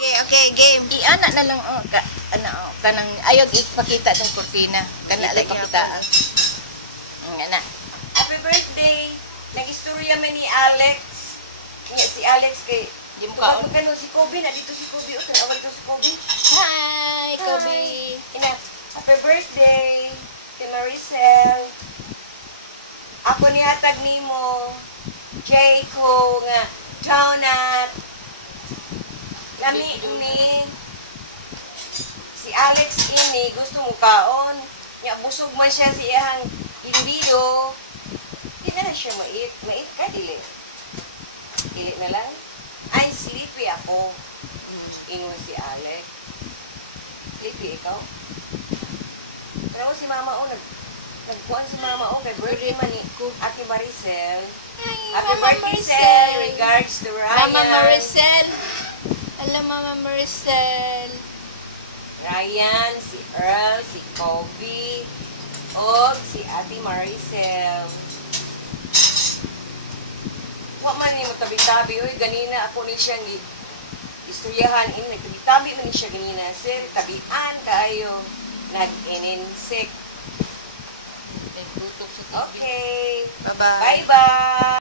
Okay, game. Iana na lang kanang ayog ipakita tong kurtina. Kana lang pakitaan. Nga na. Happy birthday! Nag-istorya man ni Alex. Si Alex kay... Yung Tawag kaon. mo ganun, si Kobe. Dito si Kobe. O, tanawag to si Kobe. Hi, Kobe. Ina, happy birthday kay Maricel. Ako nihatag nimo. Jayco nga. Donut. Lami ini. Si Alex ini gusto mo kaon. Nya busog man siya sa iyang indido. Di na siya mait. Mait ka dili. Dili na lang. Ay, sleepy ako. Ingon si Alex. Sleepy ikaw? Pero si Mama O, nagkuhan si Mama O, kay birthday man ni Ate Maricel. Happy Mama birthday, Maricel. Sel. Regards to Ryan. Mama Maricel. Hello, Mama Maricel. Ryan, si Earl, si Kobe, o si Ate Maricel. Wa man ni mo tabi-tabi. Uy, ganina ako ni siyang istoryahan. Nagtabi-tabi man ni siya ganina. Sir, tabian kaayo. Nag-ininsik. Okay. Bye-bye. Bye-bye.